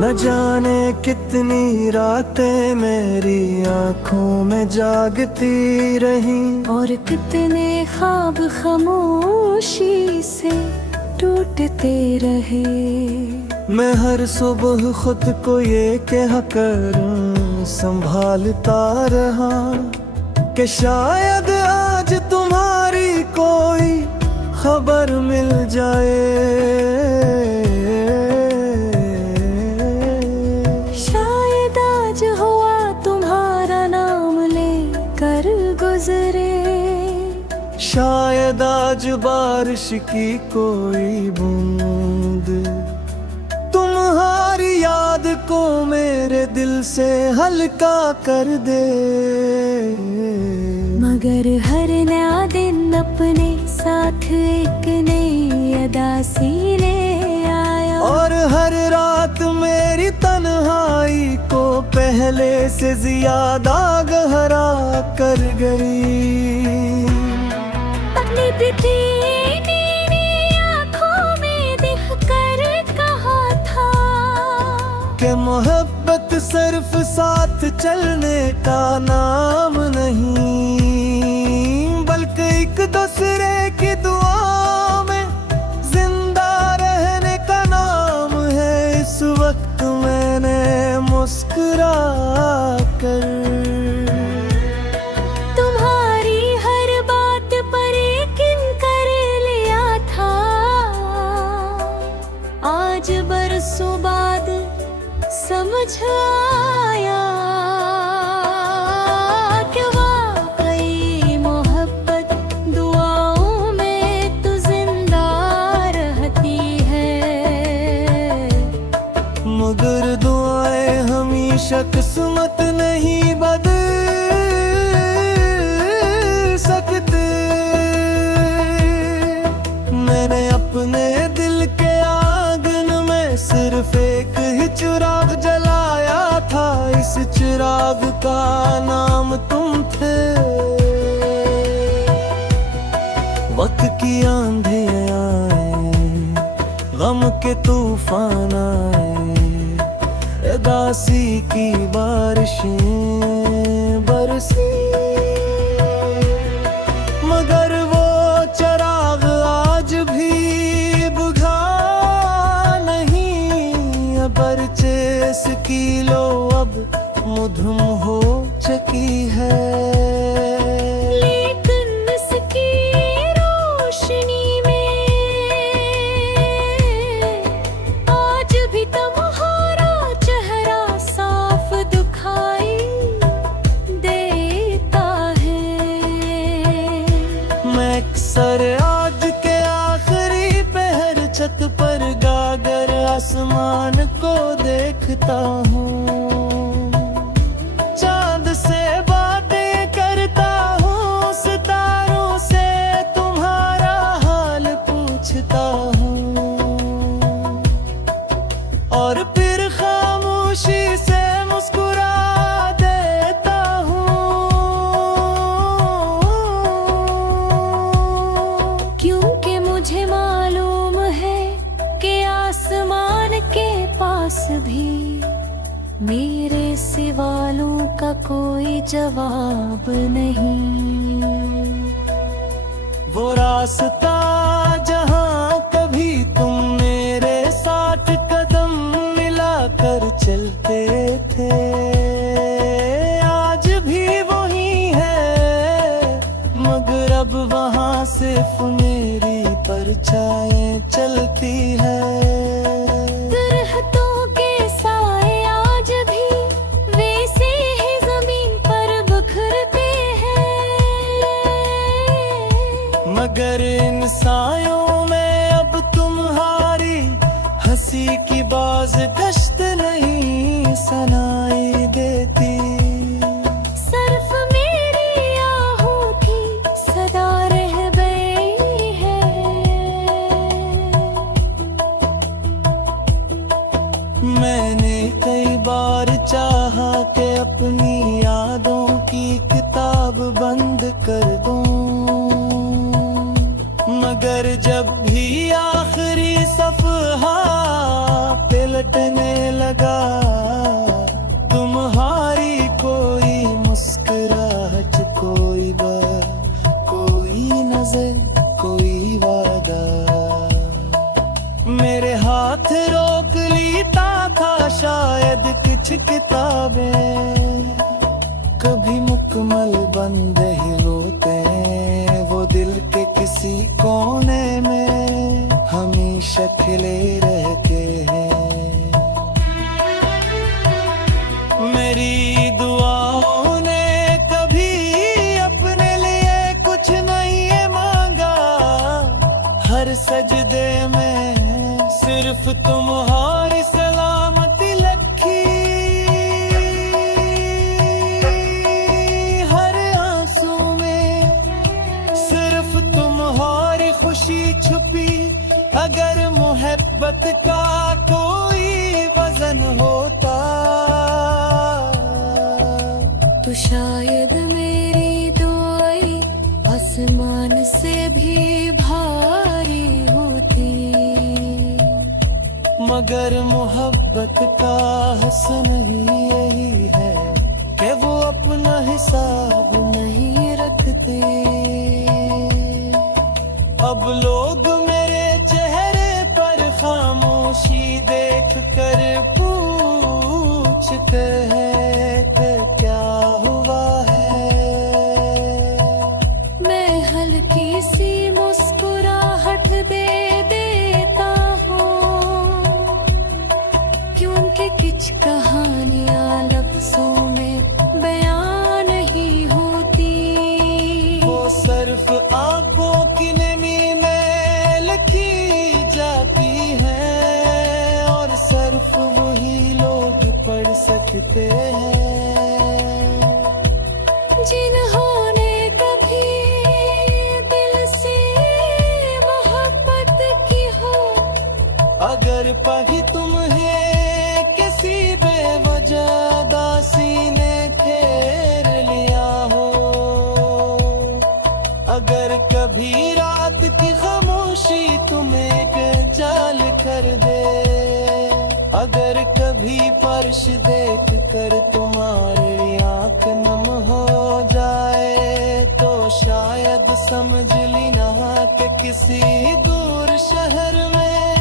न जाने कितनी रातें मेरी आंखों में जागती रही, और कितने ख्वाब खामोशी से टूटते रहे। मैं हर सुबह खुद को ये कह कर संभालता रहा कि शायद आज तुम्हारी कोई खबर मिल जाए। शायद आज हुआ तुम्हारा नाम लेकर गुजरे, शायद आज बारिश की कोई बूंद तुम्हारी याद को मेरे दिल से हल्का कर दे। मगर हर नया दिन अपने साथ एक नई अदा सी ले आया, और हर रात मेरी तन्हाई को पहले से ज्यादा गहरा कर गई। अपनी बीती आँखों में देख कर कहा था कि मोहब्बत सिर्फ साथ चलने का नाम नहीं, बल्कि एक दूसरे की दुआ में जिंदा रहने का नाम है। इस वक्त मैंने मुस्कुरा कर तुम्हारी हर बात पर यकीन कर लिया था। आज बरसों बाद समझ आया कि वाकई मोहब्बत दुआओं में तो जिंदा रहती है। मगर दुआएं हमेशा किस्मत नहीं बदल सकते। मैंने अपने दिल के आंगन में सिर्फ एक ही चिराग जलाया था, इस चिराग का नाम तुम थे। वक्त की आंधियां आए, गम के तूफान आए, उदासी की बारिशें बरसी, मगर वो चिराग आज भी बुझा नहीं। परचेस की लो अब मधुम हो चुकी है, लेकिन इसकी रोशनी में आज भी तुम्हारा चेहरा साफ दिखाई देता है। मैं अक्सर आज के आखिरी पहर छत पर गागर आसमान को देखता हूँ, चांद से बातें करता हूँ, सितारों से तुम्हारा हाल पूछता हूँ, और फिर खामोशी से मुस्कुरा देता हूँ। क्योंकि मुझे मालूम है कि आसमान के पास भी मेरे सवालों का कोई जवाब नहीं। वो रास्ता जहाँ कभी तुम मेरे साथ कदम मिलाकर चलते थे, आज भी वही है, मगर अब वहाँ सिर्फ मेरी परछाएं चलती है। दरख्तों के साए आज भी वैसे ही जमीन पर बिखरते हैं, मगर इन सायों में अब तुम्हारी हंसी की बाज गश्त नहीं सुनाई देती। सिर्फ मेरी आहों की सदा रह गई है। मैंने कई बार चाहा कि अपनी यादों की किताब बंद कर दूं, मगर जब भी आखिरी सफ़हा पे लटने लगा मेरे हाथ रोक लीता था शायद कुछ किताबें, कभी मुकम्मल बंदे ही रोते वो दिल के किसी कोने में हमेशा खिले रह के हैं। मेरी दुआओं ने कभी अपने लिए कुछ नहीं है मांगा, हर सजदे में सिर्फ तुम्हारी सलामती लखी, हर आंसू में सिर्फ तुम्हारी खुशी छुपी। अगर मोहब्बत का कोई वजन होता तो शायद मेरी दुआएं आसमान से भी भारी होती, मगर मोहब्बत का हसन ही यही है कि वो अपना हिसाब नहीं रखते। अब लोग मेरे चेहरे पर खामोशी देख कर पूछते हैं कि क्या हुआ है। मैं हल्की सी मुस्कुराहट दे देता हूँ, क्योंकि कुछ कहानियाँ लफ्जों में बयान नहीं होती। वो सिर्फ आंखों की नमी में लिखी जाती है और सिर्फ वही लोग पढ़ सकते हैं जिन्होंने कभी दिल से मोहब्बत की हो। अगर पाही तुम्हें किसी बेवजह दासी ने घेर लिया हो, अगर कभी रात की खामोशी तुम्हें एक जाल कर दे, अगर कभी फर्श देख कर तुम्हारी आंख नम हो जाए, तो शायद समझ ली ना कि किसी दूर शहर में